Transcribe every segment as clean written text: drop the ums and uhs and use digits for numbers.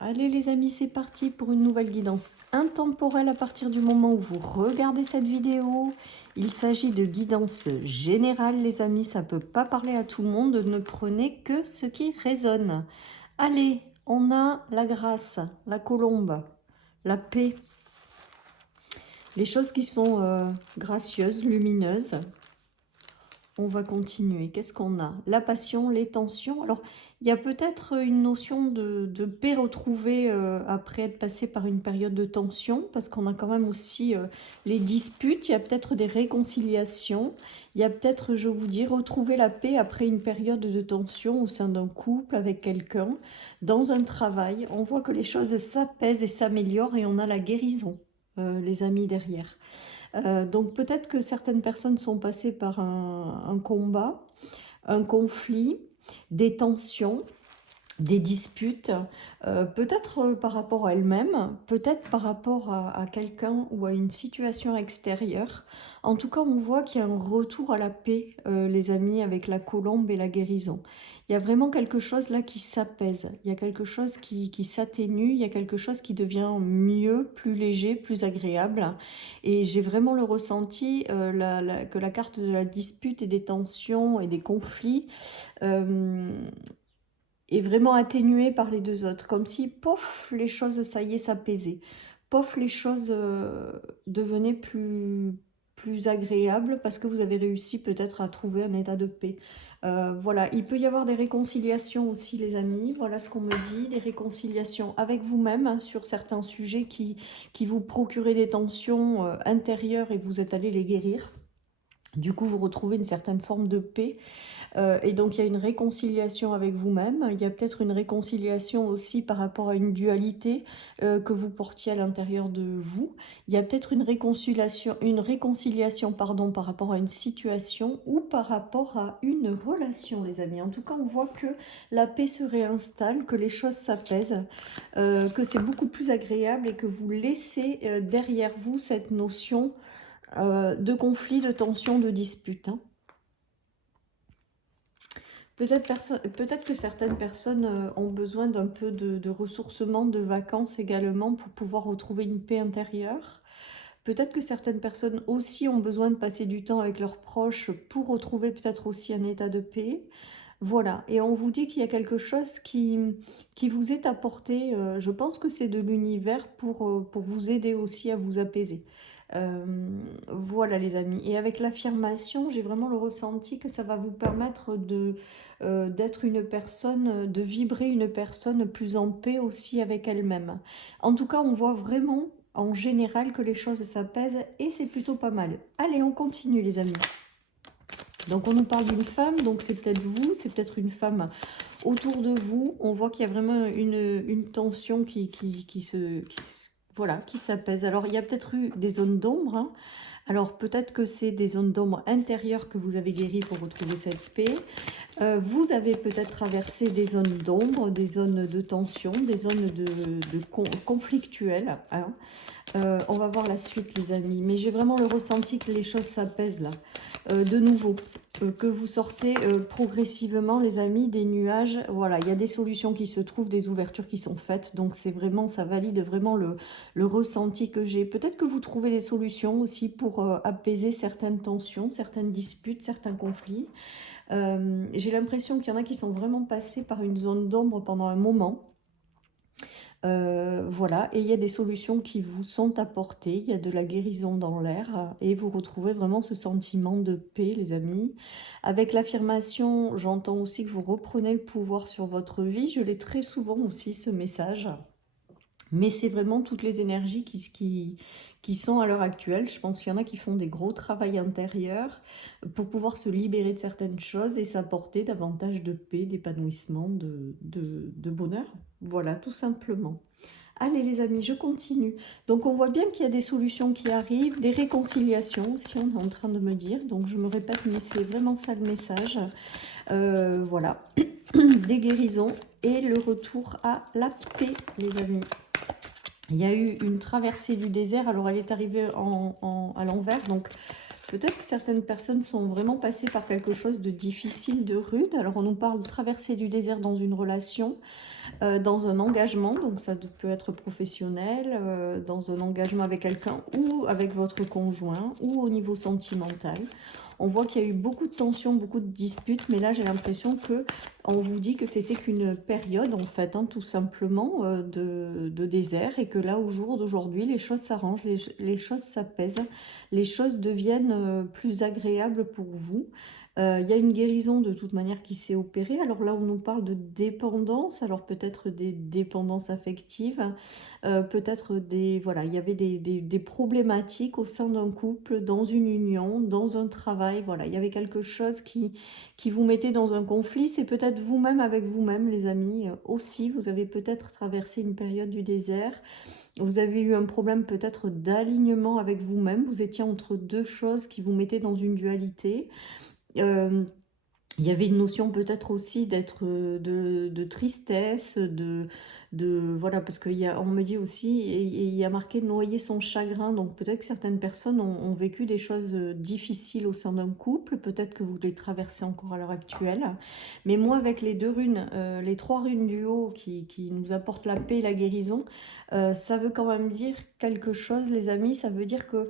Allez les amis, c'est parti pour une nouvelle guidance intemporelle à partir du moment où vous regardez cette vidéo. Il s'agit de guidance générale les amis, ça ne peut pas parler à tout le monde, ne prenez que ce qui résonne. Allez, on a la grâce, la colombe, la paix, les choses qui sont gracieuses, lumineuses. On va continuer. Qu'est-ce qu'on a? La passion, les tensions. Alors, il y a peut-être une notion de paix retrouvée après être passé par une période de tension, parce qu'on a quand même aussi les disputes. Il y a peut-être des réconciliations. Il y a peut-être, je vous dis, retrouver la paix après une période de tension au sein d'un couple, avec quelqu'un, dans un travail. On voit que les choses s'apaisent et s'améliorent et on a la guérison, les amis, derrière. Donc peut-être que certaines personnes sont passées par un combat, un conflit, des tensions, des disputes, peut-être par rapport à elles-mêmes, peut-être par rapport à quelqu'un ou à une situation extérieure. En tout cas, on voit qu'il y a un retour à la paix, les amis, avec la colombe et la guérison. Il y a vraiment quelque chose là qui s'apaise, il y a quelque chose qui s'atténue, il y a quelque chose qui devient mieux, plus léger, plus agréable. Et j'ai vraiment le ressenti que la carte de la dispute et des tensions et des conflits est vraiment atténuée par les deux autres, comme si, pof, les choses, ça y est, s'apaisaient. Pof, les choses devenaient plus agréables parce que vous avez réussi peut-être à trouver un état de paix. Voilà, il peut y avoir des réconciliations aussi, les amis. Voilà ce qu'on me dit, des réconciliations avec vous-même hein, sur certains sujets qui vous procuraient des tensions intérieures et vous êtes allé les guérir. Du coup, vous retrouvez une certaine forme de paix. Et donc, il y a une réconciliation avec vous-même. Il y a peut-être une réconciliation aussi par rapport à une dualité que vous portiez à l'intérieur de vous. Il y a peut-être une réconciliation pardon, par rapport à une situation ou par rapport à une relation, les amis. En tout cas, on voit que la paix se réinstalle, que les choses s'apaisent, que c'est beaucoup plus agréable et que vous laissez derrière vous cette notion de conflit, de tension, de dispute. Hein. Peut-être que certaines personnes ont besoin d'un peu de ressourcement, de vacances également pour pouvoir retrouver une paix intérieure. Peut-être que certaines personnes aussi ont besoin de passer du temps avec leurs proches pour retrouver peut-être aussi un état de paix. Voilà, et on vous dit qu'il y a quelque chose qui vous est apporté, je pense que c'est de l'univers pour vous aider aussi à vous apaiser. Euh, voilà les amis, et avec l'affirmation, j'ai vraiment le ressenti que ça va vous permettre d'être une personne, de vibrer une personne plus en paix aussi avec elle-même. En tout cas, on voit vraiment en général que les choses s'apaisent et c'est plutôt pas mal. Allez, on continue les amis. Donc on nous parle d'une femme, donc c'est peut-être vous, c'est peut-être une femme autour de vous. On voit qu'il y a vraiment une tension voilà, qui s'apaise. Alors il y a peut-être eu des zones d'ombre. Hein. Alors peut-être que c'est des zones d'ombre intérieures que vous avez guéries pour retrouver cette paix. Vous avez peut-être traversé des zones d'ombre, des zones de tension, des zones conflictuelles. Hein. On va voir la suite les amis. Mais j'ai vraiment le ressenti que les choses s'apaisent là. De nouveau, que vous sortez progressivement les amis des nuages. Voilà, il y a des solutions qui se trouvent, des ouvertures qui sont faites. Donc c'est vraiment, ça valide vraiment le ressenti que j'ai. Peut-être que vous trouvez des solutions aussi pour apaiser certaines tensions, certaines disputes, certains conflits. J'ai l'impression qu'il y en a qui sont vraiment passés par une zone d'ombre pendant un moment. Voilà, et il y a des solutions qui vous sont apportées, il y a de la guérison dans l'air et vous retrouvez vraiment ce sentiment de paix les amis. Avec l'affirmation, j'entends aussi que vous reprenez le pouvoir sur votre vie, je l'ai très souvent aussi ce message. Mais c'est vraiment toutes les énergies qui sont à l'heure actuelle. Je pense qu'il y en a qui font des gros travaux intérieurs pour pouvoir se libérer de certaines choses et s'apporter davantage de paix, d'épanouissement, de bonheur. Voilà, tout simplement. Allez les amis, je continue. Donc on voit bien qu'il y a des solutions qui arrivent, des réconciliations aussi, on est en train de me dire. Donc je me répète, mais c'est vraiment ça le message. Voilà, des guérisons et le retour à la paix les amis. Il y a eu une traversée du désert, alors elle est arrivée à l'envers, donc Peut-être que certaines personnes sont vraiment passées par quelque chose de difficile, de rude. Alors on nous parle de traverser du désert dans une relation, dans un engagement, donc ça peut être professionnel, dans un engagement avec quelqu'un ou avec votre conjoint ou au niveau sentimental. On voit qu'il y a eu beaucoup de tensions, beaucoup de disputes, mais là j'ai l'impression que on vous dit que c'était qu'une période en fait, hein, tout simplement de désert, et que là au jour d'aujourd'hui les choses s'arrangent, les choses s'apaisent, les choses deviennent plus agréables pour vous. Il y a une guérison de toute manière qui s'est opérée. Alors là, on nous parle de dépendance, alors peut-être des dépendances affectives, peut-être des, voilà, il y avait des problématiques au sein d'un couple, dans une union, dans un travail, voilà, il y avait quelque chose qui vous mettait dans un conflit. C'est peut-être vous-même avec vous-même, les amis, aussi. Vous avez peut-être traversé une période du désert. Vous avez eu un problème peut-être d'alignement avec vous-même. Vous étiez entre deux choses qui vous mettaient dans une dualité. Euh, il y avait une notion peut-être aussi d'être de tristesse, voilà, parce qu'on me dit aussi, et il y a marqué noyer son chagrin, donc peut-être que certaines personnes ont vécu des choses difficiles au sein d'un couple, peut-être que vous les traversez encore à l'heure actuelle. Mais moi, avec les deux runes, les trois runes du haut qui nous apportent la paix et la guérison, ça veut quand même dire quelque chose, les amis. Ça veut dire que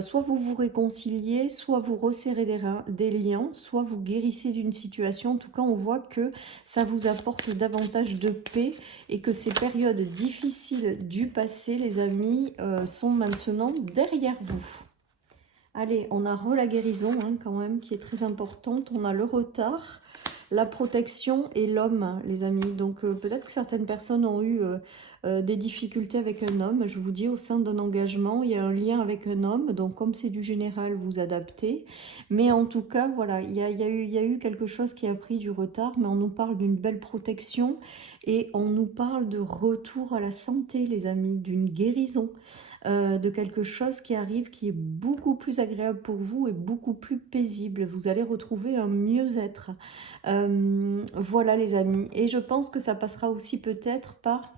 soit vous vous réconciliez, soit vous resserrez des liens, soit vous guérissez d'une situation. En tout cas, on voit que ça vous apporte davantage de paix et que ces périodes difficiles du passé, les amis, sont maintenant derrière vous. Allez, on a la guérison hein, quand même qui est très importante. On a le retard, la protection et l'homme, les amis. Donc peut-être que certaines personnes ont eu des difficultés avec un homme. Je vous dis, au sein d'un engagement, il y a un lien avec un homme. Donc comme c'est du général, vous adaptez. Mais en tout cas, voilà, il y a eu quelque chose qui a pris du retard. Mais on nous parle d'une belle protection et on nous parle de retour à la santé, les amis, d'une guérison. De quelque chose qui arrive, qui est beaucoup plus agréable pour vous et beaucoup plus paisible. Vous allez retrouver un mieux-être. Voilà les amis. Et je pense que ça passera aussi peut-être par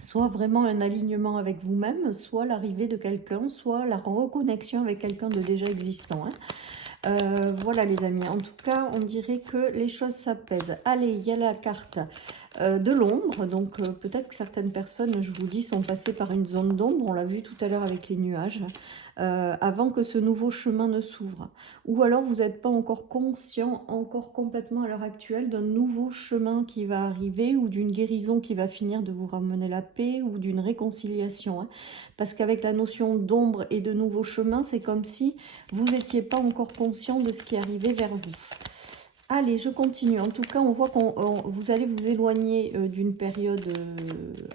soit vraiment un alignement avec vous-même, soit l'arrivée de quelqu'un, soit la reconnexion avec quelqu'un de déjà existant. Voilà les amis, en tout cas on dirait que les choses s'apaisent. Allez, il y a la carte de l'ombre, donc peut-être que certaines personnes, je vous dis, sont passées par une zone d'ombre, on l'a vu tout à l'heure avec les nuages, avant que ce nouveau chemin ne s'ouvre. Ou alors vous n'êtes pas encore conscient, encore complètement à l'heure actuelle, d'un nouveau chemin qui va arriver, ou d'une guérison qui va finir de vous ramener la paix, ou d'une réconciliation. Hein. Parce qu'avec la notion d'ombre et de nouveau chemin, c'est comme si vous n'étiez pas encore conscient de ce qui arrivait vers vous. Allez, je continue. En tout cas, on voit que vous allez vous éloigner d'une période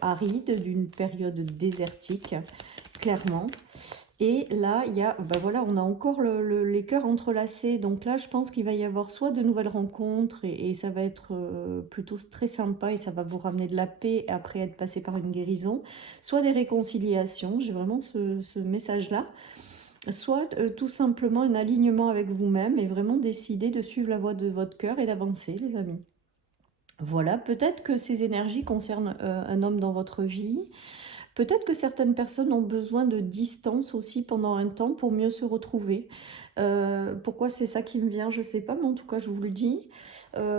aride, d'une période désertique, clairement. Et là, il y a, ben voilà, on a encore les cœurs entrelacés. Donc là, je pense qu'il va y avoir soit de nouvelles rencontres et ça va être plutôt très sympa et ça va vous ramener de la paix après être passé par une guérison, soit des réconciliations. J'ai vraiment ce message-là. Soit tout simplement un alignement avec vous-même et vraiment décider de suivre la voie de votre cœur et d'avancer, les amis. Voilà, peut-être que ces énergies concernent un homme dans votre vie. Peut-être que certaines personnes ont besoin de distance aussi pendant un temps pour mieux se retrouver. Pourquoi c'est ça qui me vient, je ne sais pas, mais en tout cas, je vous le dis.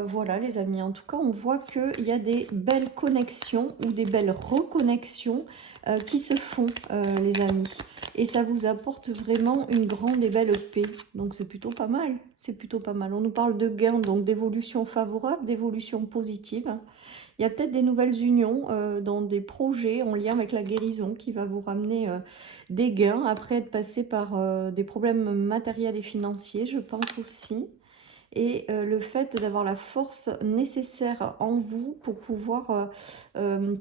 Voilà, les amis, en tout cas, on voit qu'il y a des belles connexions ou des belles reconnexions qui se font, les amis. Et ça vous apporte vraiment une grande et belle paix. Donc, c'est plutôt pas mal. C'est plutôt pas mal. On nous parle de gains, donc d'évolution favorable, d'évolution positive. Il y a peut-être des nouvelles unions dans des projets en lien avec la guérison qui va vous ramener des gains après être passé par des problèmes matériels et financiers, je pense aussi. Et le fait d'avoir la force nécessaire en vous pour pouvoir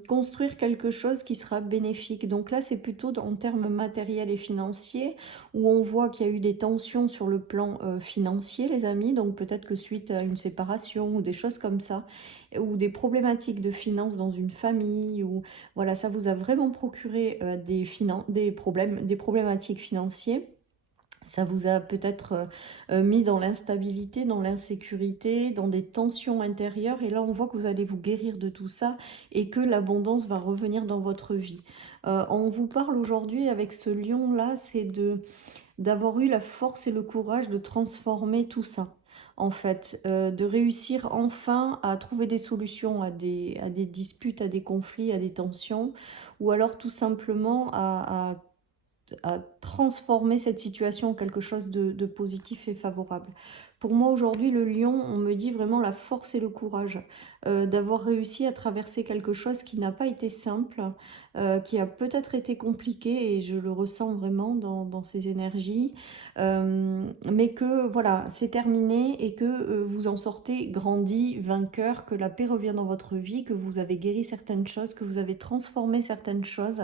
construire quelque chose qui sera bénéfique. Donc là, c'est plutôt en termes matériels et financiers, où on voit qu'il y a eu des tensions sur le plan financier, les amis. Donc peut-être que suite à une séparation ou des choses comme ça, ou des problématiques de finances dans une famille, ou voilà, ça vous a vraiment procuré des problématiques financières. Ça vous a peut-être mis dans l'instabilité, dans l'insécurité, dans des tensions intérieures. Et là, on voit que vous allez vous guérir de tout ça et que l'abondance va revenir dans votre vie. On vous parle aujourd'hui avec ce lion-là, c'est d'avoir eu la force et le courage de transformer tout ça. En fait, de réussir enfin à trouver des solutions à des disputes, à des conflits, à des tensions, ou alors tout simplement à transformer cette situation en quelque chose de positif et favorable. Pour moi, aujourd'hui, le lion, on me dit vraiment la force et le courage d'avoir réussi à traverser quelque chose qui n'a pas été simple, qui a peut-être été compliqué, et je le ressens vraiment dans ces énergies, mais que voilà, c'est terminé et que vous en sortez grandi, vainqueur, que la paix revient dans votre vie, que vous avez guéri certaines choses, que vous avez transformé certaines choses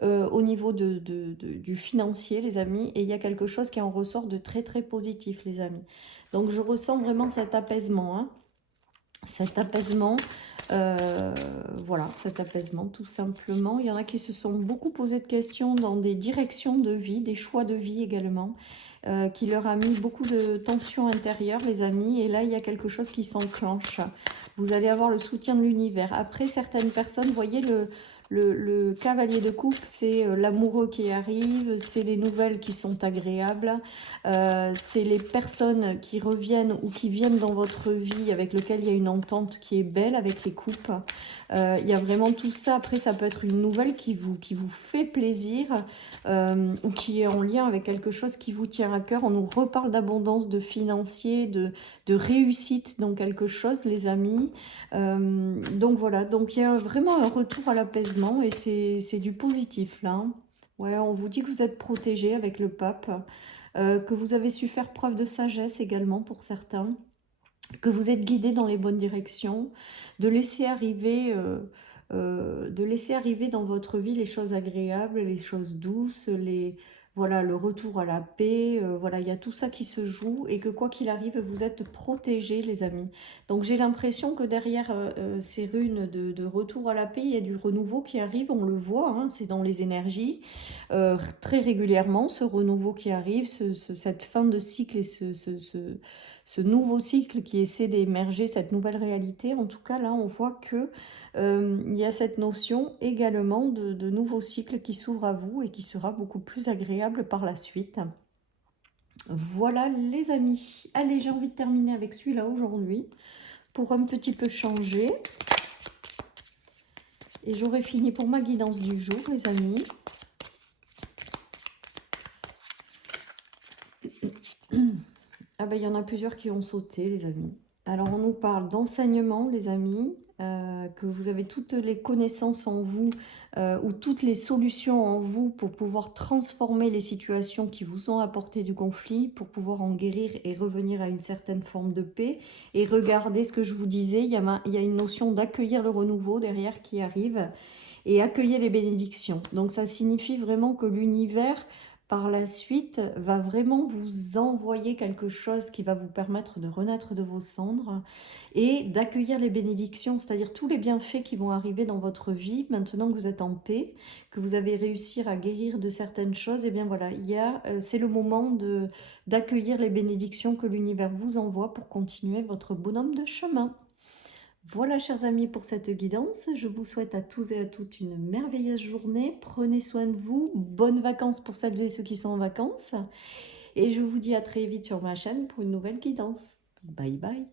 au niveau du financier, les amis, et il y a quelque chose qui en ressort de très très positif, les amis. Donc je ressens vraiment cet apaisement, hein, cet apaisement, voilà, cet apaisement tout simplement. Il y en a qui se sont beaucoup posé de questions dans des directions de vie, des choix de vie également, qui leur a mis beaucoup de tensions intérieures, les amis, et là il y a quelque chose qui s'enclenche. Vous allez avoir le soutien de l'univers. Après, certaines personnes, voyez le cavalier de coupe, c'est l'amoureux qui arrive, c'est les nouvelles qui sont agréables, c'est les personnes qui reviennent ou qui viennent dans votre vie avec lesquelles il y a une entente qui est belle avec les coupes. Il y a vraiment tout ça. Après, ça peut être une nouvelle qui vous fait plaisir ou qui est en lien avec quelque chose qui vous tient à cœur. On nous reparle d'abondance, de financier, de réussite dans quelque chose, les amis. Donc voilà, donc il y a vraiment un retour à l'apaisement et c'est du positif là, hein. Ouais, on vous dit que vous êtes protégé avec le pape, que vous avez su faire preuve de sagesse également pour certains, que vous êtes guidé dans les bonnes directions, de laisser arriver dans votre vie les choses agréables, les choses douces, voilà, le retour à la paix, voilà, il y a tout ça qui se joue et que quoi qu'il arrive, vous êtes protégés, les amis. Donc j'ai l'impression que derrière ces runes de retour à la paix, il y a du renouveau qui arrive, on le voit, hein, c'est dans les énergies, très régulièrement, ce renouveau qui arrive, cette fin de cycle et ce nouveau cycle qui essaie d'émerger, cette nouvelle réalité. En tout cas, là, on voit que il y a cette notion également de nouveau cycle qui s'ouvre à vous et qui sera beaucoup plus agréable par la suite. Voilà, les amis. Allez, j'ai envie de terminer avec celui-là aujourd'hui pour un petit peu changer. Et j'aurai fini pour ma guidance du jour, les amis. Ah ben, il y en a plusieurs qui ont sauté, les amis. Alors, on nous parle d'enseignement, les amis, que vous avez toutes les connaissances en vous ou toutes les solutions en vous pour pouvoir transformer les situations qui vous ont apporté du conflit, pour pouvoir en guérir et revenir à une certaine forme de paix. Et regardez ce que je vous disais, il y a une notion d'accueillir le renouveau derrière qui arrive et accueillir les bénédictions. Donc, ça signifie vraiment que l'univers par la suite, va vraiment vous envoyer quelque chose qui va vous permettre de renaître de vos cendres et d'accueillir les bénédictions, c'est-à-dire tous les bienfaits qui vont arriver dans votre vie, maintenant que vous êtes en paix, que vous avez réussi à guérir de certaines choses, et bien voilà, c'est le moment d'accueillir les bénédictions que l'univers vous envoie pour continuer votre bonhomme de chemin. Voilà, chers amis, pour cette guidance. Je vous souhaite à tous et à toutes une merveilleuse journée. Prenez soin de vous. Bonnes vacances pour celles et ceux qui sont en vacances. Et je vous dis à très vite sur ma chaîne pour une nouvelle guidance. Bye bye.